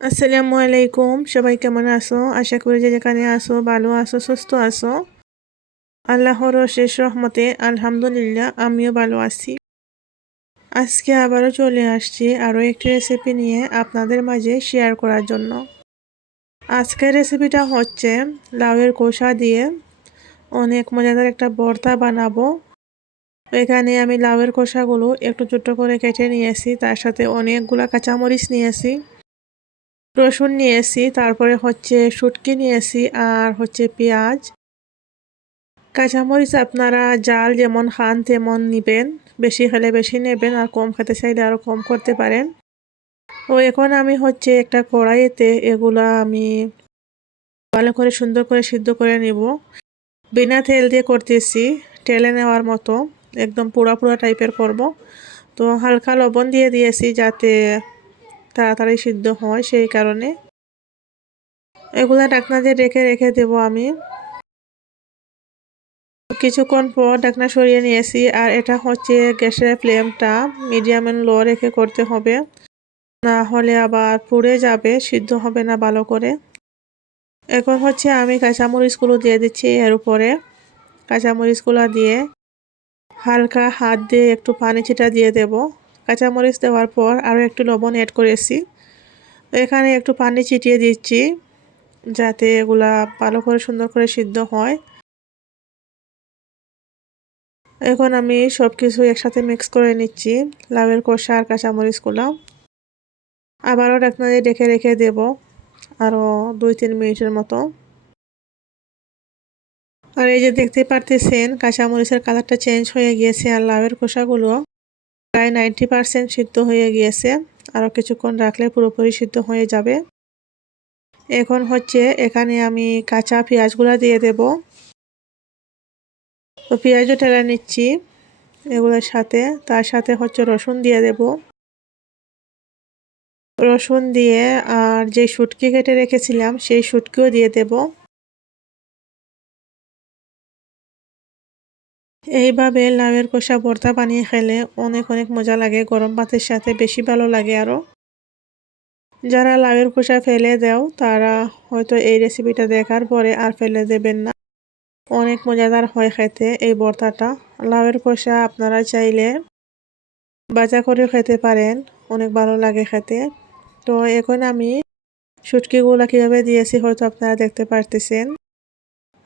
আসসালামু আলাইকুম। সবাই কেমন আছো? আশা করি যে যেখানে আসো ভালো আছো, সুস্থ আছো। আল্লাহর শেষ রহমতে আলহামদুলিল্লাহ, আমিও ভালো আছি। আজকে আবারও চলে আসছি আরও একটি রেসিপি নিয়ে আপনাদের মাঝে শেয়ার করার জন্য। আজকের রেসিপিটা হচ্ছে লাউয়ের কোষা দিয়ে অনেক মজাদার একটা ভর্তা বানাবো। এখানে আমি লাউয়ের কোষাগুলো একটু ছোট্ট করে কেটে নিয়েছি, তার সাথে অনেকগুলা কাঁচামরিচ নিয়েছি। রসুন নিয়েছি, তারপরে হচ্ছে শুটকি নিয়েছি আর হচ্ছে পেঁয়াজ। কাঁচামরিচ আপনারা জাল যেমন খান তেমন নেবেন, বেশি খেলে বেশি নেবেন আর কম খেতে চাইলে আরও কম করতে পারেন। ও এখন আমি হচ্ছে একটা কড়াইতে এগুলা আমি ভালো করে সুন্দর করে সিদ্ধ করে নিব। বিনা তেল দিয়ে করতেছি, টেলে নেওয়ার মতো, একদম পোড়া পোড়া টাইপের করব। তো হালকা লবণ দিয়ে দিয়েছি যাতে তাড়াতাড়ি সিদ্ধ হয় সেই কারণে। এগুলা ডাকনা দিয়ে রেখে রেখে দেব আমি। কিছুক্ষণ পর ডাকনা সরিয়ে নিয়েছি আর এটা হচ্ছে গ্যাসের ফ্লেমটা মিডিয়াম এন্ড লো রেখে করতে হবে। না হলে আবার পুড়ে যাবে, সিদ্ধ হবে না ভালো করে। এখন হচ্ছে আমি কাঁচামরিচগুলো দিয়ে দিচ্ছি এর উপরে। কাঁচামরিচগুলো দিয়ে হালকা হাত দিয়ে একটু পানি ছিটা দিয়ে দেব। কাঁচামরিচ দেওয়ার পর আরও একটু লবণ অ্যাড করেছি। এখানে একটু পানি ছিটিয়ে দিচ্ছি যাতে এগুলা ভালো করে সুন্দর করে সিদ্ধ হয়। এখন আমি সব কিছু একসাথে মিক্স করে নিচ্ছি, লাউয়ের কষা আর কাঁচামরিচগুলো। আবারও ঢাকনা ডেকে রেখে দেব আরও দুই তিন মিনিটের মতো। আর এই যে দেখতে পারতেছেন, কাঁচামরিচের কালারটা চেঞ্জ হয়ে গিয়েছে আর লাউয়ের খোসাগুলো প্রায় নাইনটি পারসেন্ট সিদ্ধ হয়ে গিয়েছে। আরও কিছুক্ষণ রাখলে পুরোপুরি সিদ্ধ হয়ে যাবে। এখন হচ্ছে এখানে আমি কাঁচা পেঁয়াজগুলো দিয়ে দেব। তো পেঁয়াজও টেলা নিচ্ছি এগুলোর সাথে। তার সাথে হচ্ছে রসুন দিয়ে দেব। রসুন দিয়ে আর যে শুটকি কেটে রেখেছিলাম, সেই শুটকিও দিয়ে দেব। এইভাবে লাউয়ের কষা ভর্তা বানিয়ে খেলে অনেক অনেক মজা লাগে, গরম ভাতের সাথে বেশি ভালো লাগে আরও যারা লাউয়ের খোসা ফেলে দেও, তারা হয়তো এই রেসিপিটা দেখার পরে আর ফেলে দেবেন না। অনেক মজাদার হয় খেতে এই ভর্তাটা। লাউয়ের খোসা আপনারা চাইলে বাজা করে খেতে পারেন, অনেক ভালো লাগে খেতে। তো এখন আমি শুটকিগুলো কীভাবে দিয়েছি হয়তো আপনারা দেখতে পারতেছেন।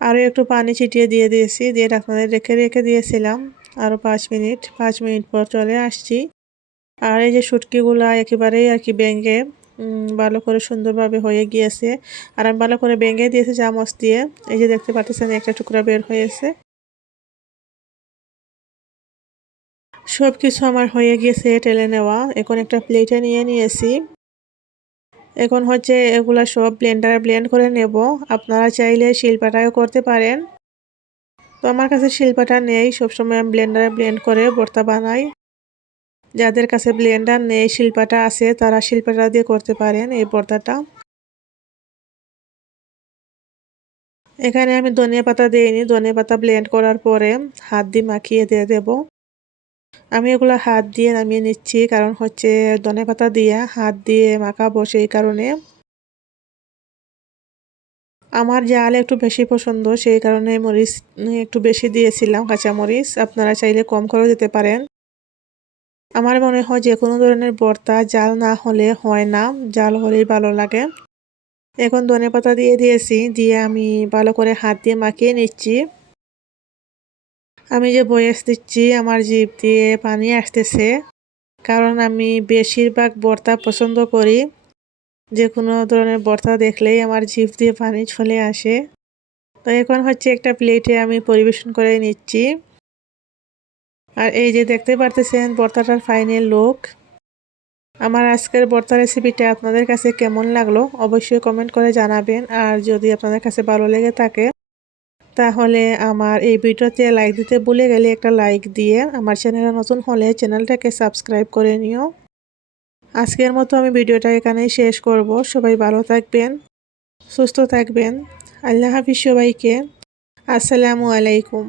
আরও একটু পানি ছিটিয়ে দিয়ে দিয়েছি, দিয়ে আপনাদের রেখে রেখে দিয়েছিলাম। আরও পাঁচ মিনিট পাঁচ মিনিট পর চলে আসছি। আর এই যে শুটকিগুলো একেবারেই আর কি ব্যাঙ্গে ভালো করে সুন্দরভাবে হয়ে গিয়েছে। আর আমি ভালো করে ভেঙে দিয়েছি চামচ দিয়ে। এই যে দেখতে পাচ্ছেন, একটা টুকরা বের হয়েছে। সব কিছু আমার হয়ে গিয়েছে, টেলে নেওয়া। এখন একটা প্লেটে নিয়ে নিয়েছি। এখন হচ্ছে এগুলা সব ব্লেন্ডার ব্লেন্ড করে নেব। আপনারা চাইলে শিল্পাটাও করতে পারেন। তো আমার কাছে শিল্পাটা নেই, সবসময় আমি ব্লেন্ডারে ব্লেন্ড করে ভর্তা বানাই। যাদের কাছে ব্লেন্ডার নেই, শিল্পাটা আছে, তারা শিল্পাটা দিয়ে করতে পারেন এই পর্দাটা এখানে আমি ধনিয়া পাতা দিইনি ধনিয়া পাতা ব্লেন্ড করার পরে হাত দিয়ে মাখিয়ে দিয়ে দেব। আমি এগুলো হাত দিয়ে নামিয়ে নিচ্ছি, কারণ হচ্ছে ধনে পাতা দিয়ে হাত দিয়ে মাখাবো সেই কারণে। আমার জাল একটু বেশি পছন্দ, সেই কারণে মরিচ একটু বেশি দিয়েছিলাম কাঁচা মরিচ আপনারা চাইলে কম করে দিতে পারেন। আমার মনে হয় যে কোনো ধরনের ভর্তা জাল না হলে হয় না, জাল হলেই ভালো লাগে। এখন ধনে পাতা দিয়ে দিয়েছি, দিয়ে আমি ভালো করে হাত দিয়ে মাখিয়ে নিচ্ছি। আমি যে বয়স দিচ্ছি, আমার জিপ দিয়ে পানি আসতেছে। কারণ আমি বেশিরভাগ বর্তা পছন্দ করি। যে কোনো ধরনের বর্তা দেখলেই আমার জিপ দিয়ে পানি চলে আসে। তো এখন হচ্ছে একটা প্লেটে আমি পরিবেশন করে নিচ্ছি। আর এই যে দেখতে পারতেছেন বর্তাটার ফাইনাল লুক আমার আজকের বর্তা রেসিপিটা আপনাদের কাছে কেমন লাগল অবশ্যই কমেন্ট করে জানাবেন। আর যদি আপনাদের কাছে ভালো লেগে থাকে তাহলে আমার এই ভিডিওতে লাইক দিতে ভুলে গেলে একটা লাইক দিয়ে আমার চ্যানেলে, নতুন হলে চ্যানেলটাকে সাবস্ক্রাইব করে নিও। আজকের মতো আমি ভিডিওটা এখানেই শেষ করব। সবাই ভালো থাকবেন, সুস্থ থাকবেন। আল্লাহ হাফিজ সবাইকে। আসসালামু আলাইকুম।